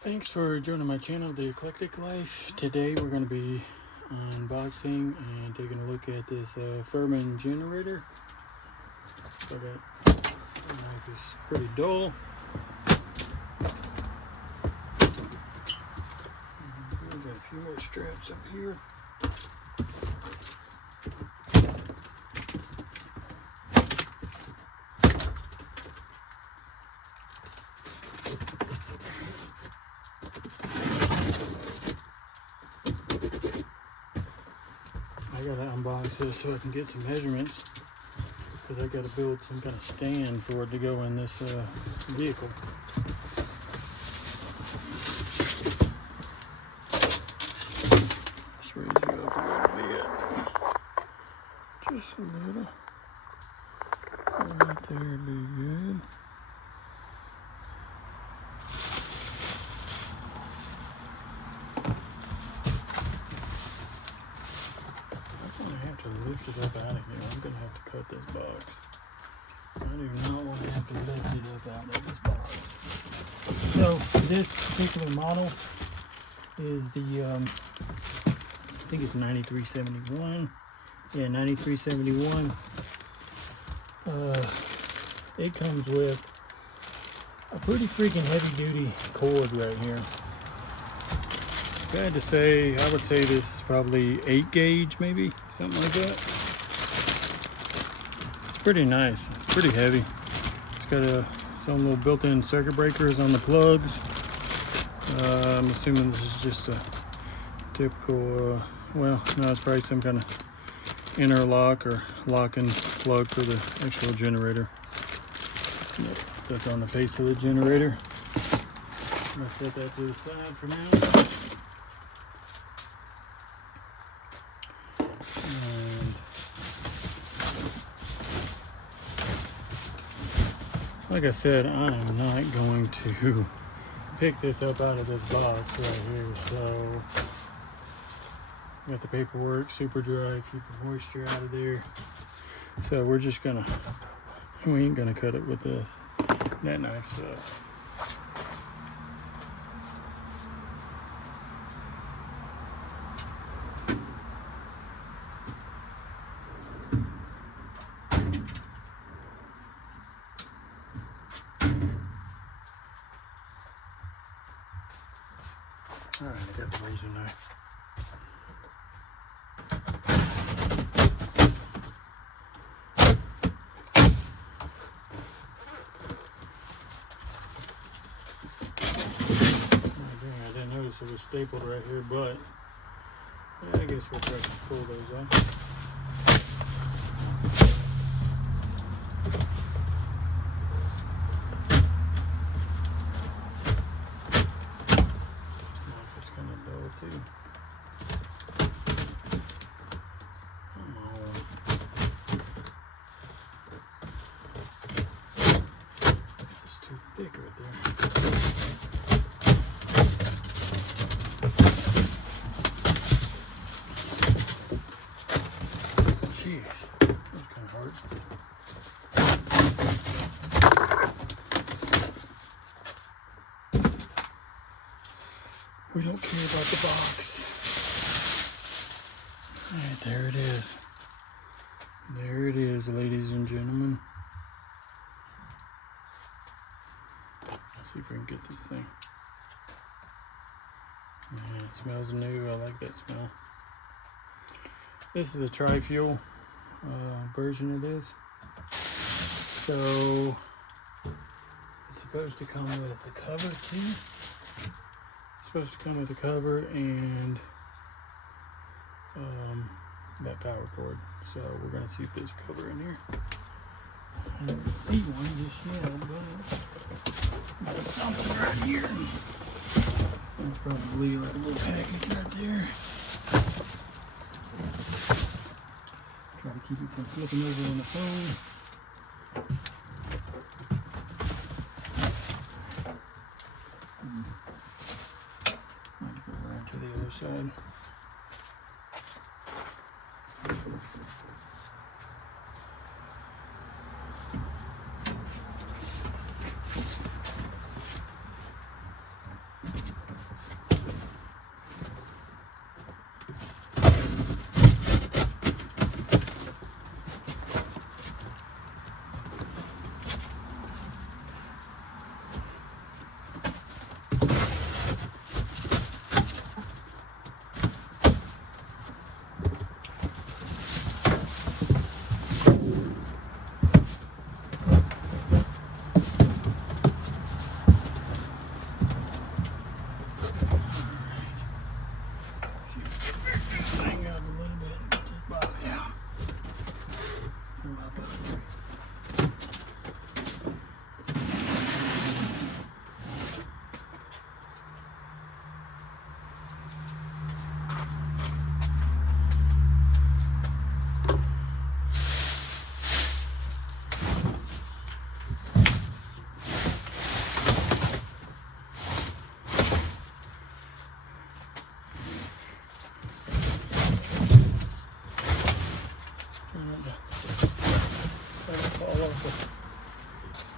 Thanks for joining my channel, The Eclectic Life. Today we're going to be unboxing and taking a look at this Firman generator. So that knife is pretty dull. We've got a few more straps up here. I gotta unbox this so I can get some measurements, because I gotta build some kind of stand for it to go in this vehicle. Let's raise it up a little bit. Just a little. Right there would be good. Lift it up out of here. I'm gonna have to cut this box. I do not want to have to lift it up out of this box. So this particular model is the I think it's 9371. Yeah, 9371. It comes with a pretty freaking heavy duty cord right here. If I had to say, I would say this is probably 8 gauge, maybe something like that. It's pretty nice. It's pretty heavy. It's got some little built-in circuit breakers on the plugs. I'm assuming this is just a typical, well, no, it's probably some kind of interlock or lock-in plug for the actual generator. That's on the face of the generator. I'm gonna set that to the side for now. Like I said, I am not going to pick this up out of this box right here. So, got the paperwork super dry, keep the moisture out of there. So we're just gonna, we ain't gonna cut it with this. That knife sucks. Alright, I got the razor knife. I didn't notice it was stapled right here, but yeah, I guess we'll try to pull those off. Thick right there. Jeez, that's kind of hard. We don't care about the box. Alright, there it is. There it is, ladies and gentlemen. Let's see if we can get this thing. Man, it smells new. I like that smell. This is the tri-fuel version of this. So it's supposed to come with a cover too. It's supposed to come with a cover and that power cord. So we're gonna see if there's a cover in here. I don't see one just yet, but there's something right here. That's probably like a little package right there. Try to keep it from flipping over on the phone. Might go around to the other side.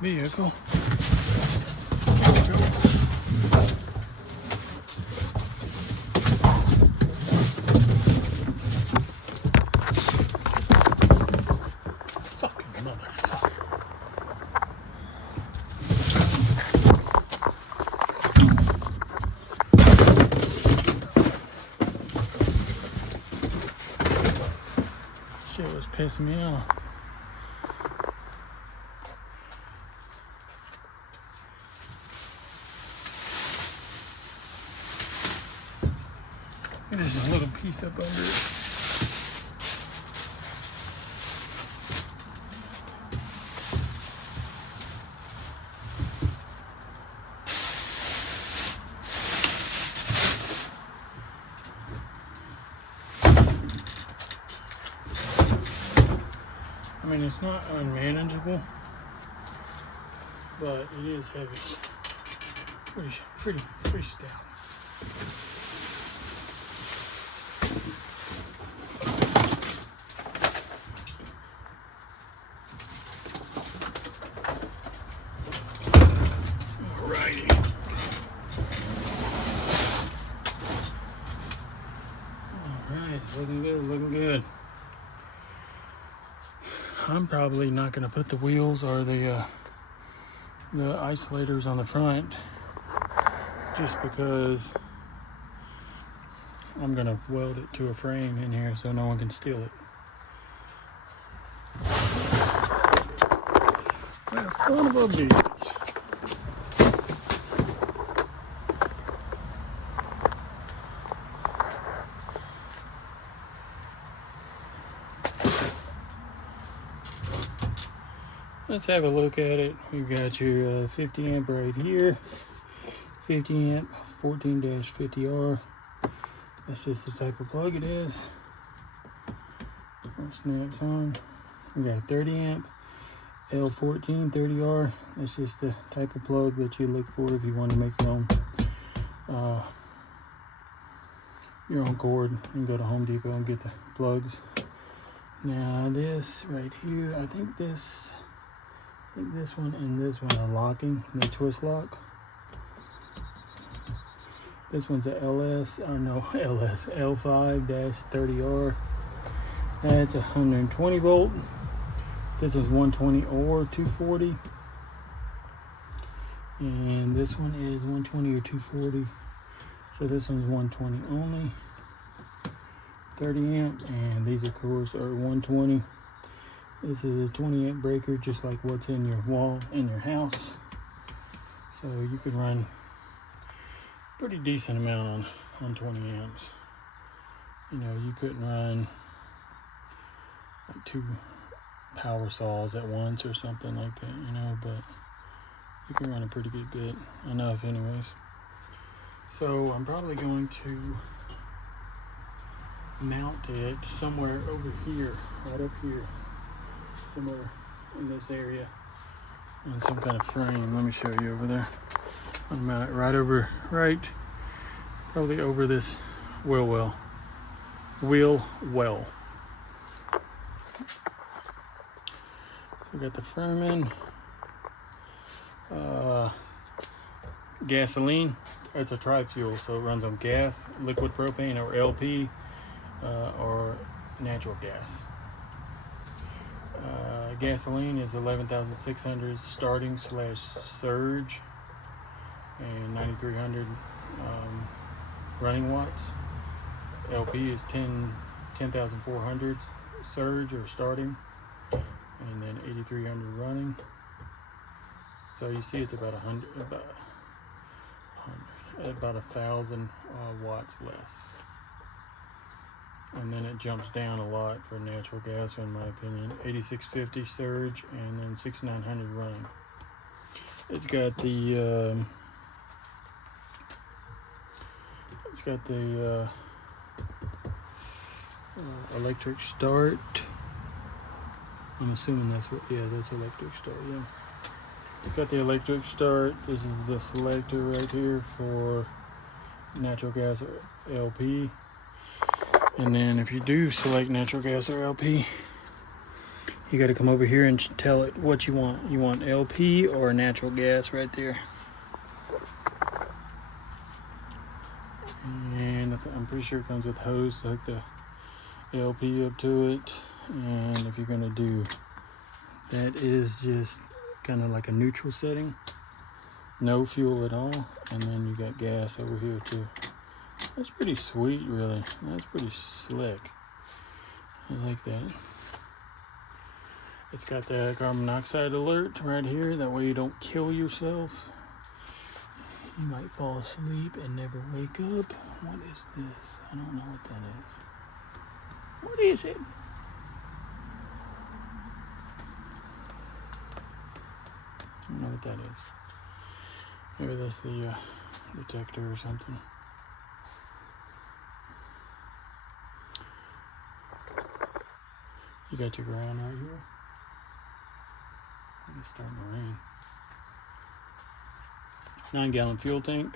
vehicle. Fucking motherfucker. Shit was pissing me off. There's a little piece up under it. I mean, it's not unmanageable, but it is heavy. Pretty stout. Looking good, looking good. I'm probably not going to put the wheels or the isolators on the front just because I'm going to weld it to a frame in here so no one can steal it. Well, son of a bitch. Let's have a look at it. We've got your 50 amp right here, 50 amp 14-50R. That's just the type of plug it is. Snaps on. We got 30 amp L14 30R. That's just the type of plug that you look for if you want to make your own cord and go to Home Depot and get the plugs. Now this right here, I think this one and this one are locking. They twist lock. This one's a L5-30R. That's 120 volt. This is 120 or 240. And this one is 120 or 240. So this one's 120 only. 30 amp, and these of course are 120. This is a 20 amp breaker, just like what's in your wall in your house. So you could run pretty decent amount on 20 amps. You know, you couldn't run like 2 power saws at once or something like that, you know, but you can run a pretty good bit, enough anyways. So I'm probably going to mount it somewhere over here, right up here, somewhere in this area on some kind of frame. Let me show you over there. I'm gonna mount it probably over this wheel well. So we got the Firman gasoline. It's a tri-fuel, so it runs on gas, liquid propane, or LP, or natural gas. Gasoline is 11,600 starting / surge, and 9,300 running watts. LP is 10,400 surge or starting, and then 8,300 running. So you see it's about 1,000 watts less. And then it jumps down a lot for natural gas, in my opinion. 8650 surge, and then 6900 running. It's got the electric start. I'm assuming that's what, yeah, that's electric start, yeah. It's got the electric start. This is the selector right here for natural gas or LP. And then if you do select natural gas or LP, you got to come over here and tell it what you want. You want LP or natural gas right there. And I'm pretty sure it comes with hose to hook the LP up to it. And if you're gonna do, that is just kind of like a neutral setting, no fuel at all. And then you got gas over here too. That's pretty sweet, really. That's pretty slick. I like that. It's got the carbon monoxide alert right here. That way you don't kill yourself. You might fall asleep and never wake up. What is this? I don't know what that is. What is it? I don't know what that is. Maybe that's the detector or something. You got your ground right here. It's starting to rain. 9-gallon fuel tank.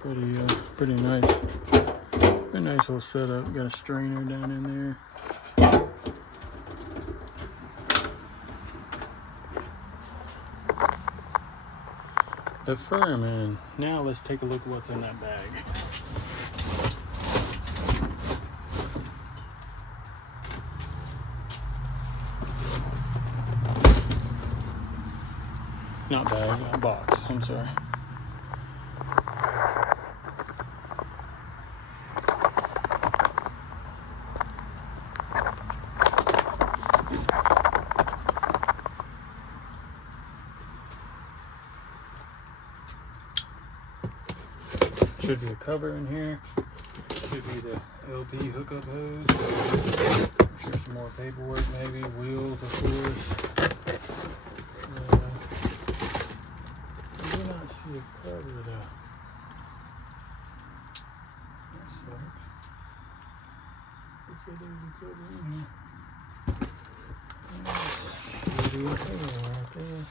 Pretty nice. Pretty nice little setup. Got a strainer down in there. The Firman. Now let's take a look at what's in that bag. Not bag, a box, I'm sorry. Should be a cover in here. Should be the LP hookup hose. I'm sure some more paperwork maybe. Wheels, of course. I do not see a cover though. That sucks. Looks like there's a cover in here. Should be a cover right there.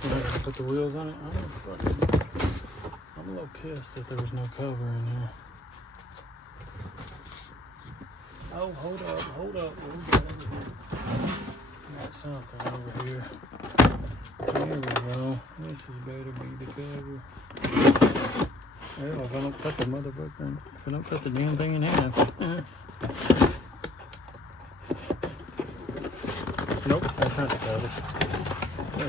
I'm not gonna put the wheels on it. I'm a little pissed that there was no cover in here. Oh, hold up. Got something over here. There we go. This is better be the cover. Well, if I don't cut the motherfucker, if I don't cut the damn thing in half. Nope, that's not the cover. I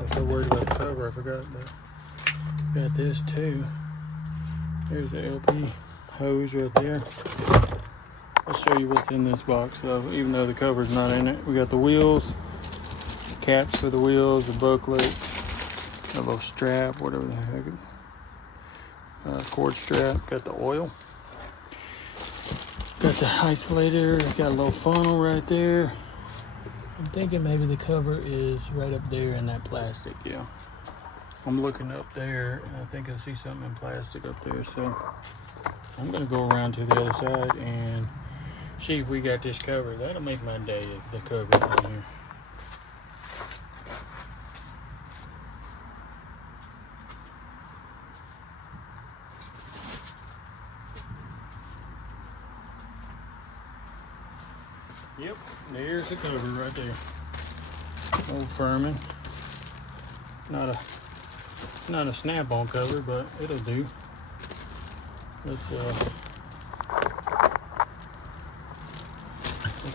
was so worried about the cover, I forgot that. Got this too. There's the LP hose right there. I'll show you what's in this box though, even though the cover's not in it. We got the wheels, caps for the wheels, the booklet, a little strap, whatever the heck. Cord strap, got the oil. Got the isolator, got a little funnel right there. I'm thinking maybe the cover is right up there in that plastic, yeah. I'm looking up there and I think I see something in plastic up there, so I'm gonna go around to the other side and see if we got this covered. That'll make my day, the cover on here. Yep, there's the cover right there. Old Firman. Not a snap-on cover, but it'll do. Let's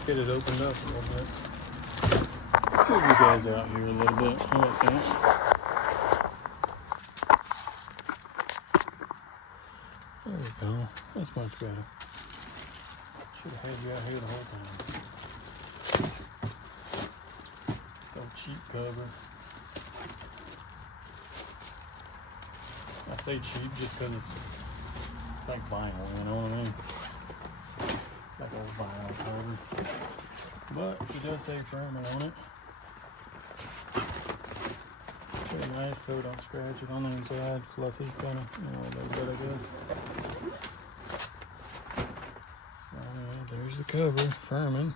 get it opened up a little bit. Let's move you guys out here a little bit. I like that. There we go. That's much better. Should have had you out here the whole time. So cheap cover. I say cheap just because it's like vinyl, you know what I mean? Like old vinyl cover. But it does say Firman on it. Pretty nice so don't scratch it on the inside. Fluffy kind of, you know, a little bit I guess. Alright, there's the cover. Firman.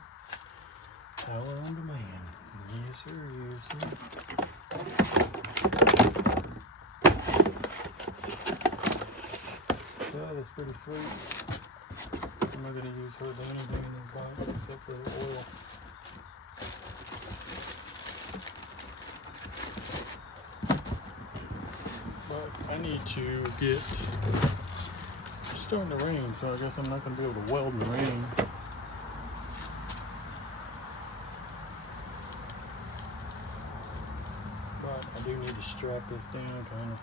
Power on demand. Yes, sir. Yes, sir. Yeah, that's pretty sweet. I'm not going to use hardly anything in this bike except for the oil. But I need to get... It's starting to rain, so I guess I'm not going to be able to weld in the rain. But I do need to strap this down, kind of.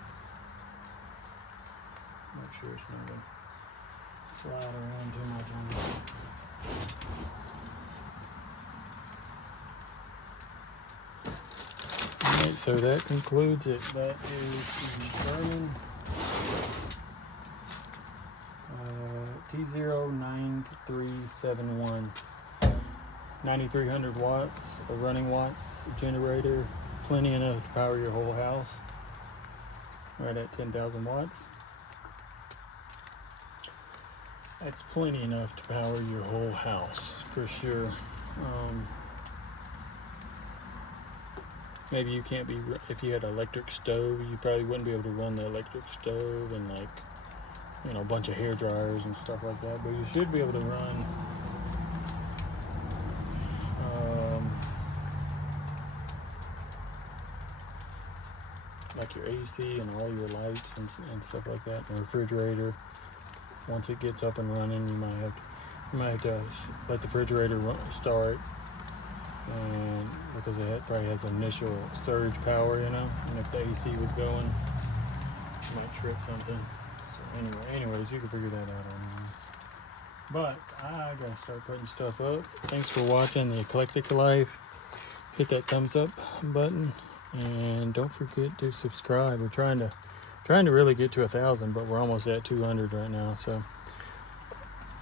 Make sure it's not going to slide around too much on me. Alright, so that concludes it. That is the Firman T09371. 9,300 watts, a running watts generator, plenty enough to power your whole house. Right at 10,000 watts. That's plenty enough to power your whole house, for sure. Maybe you can't be, if you had an electric stove, you probably wouldn't be able to run the electric stove and like, you know, a bunch of hair dryers and stuff like that, but you should be able to run like your AC and all your lights and stuff like that, and the refrigerator. Once it gets up and running, you might have to let the refrigerator start, and because it probably has initial surge power, you know, and if the AC was going, you might trip something. So anyways, you can figure that out on your own. But I gotta start putting stuff up. Thanks for watching the Eclectic Life. Hit that thumbs up button, and don't forget to subscribe. We're trying to really get to 1,000, but we're almost at 200 right now, so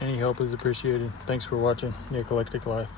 any help is appreciated. Thanks for watching the Eclectic Life.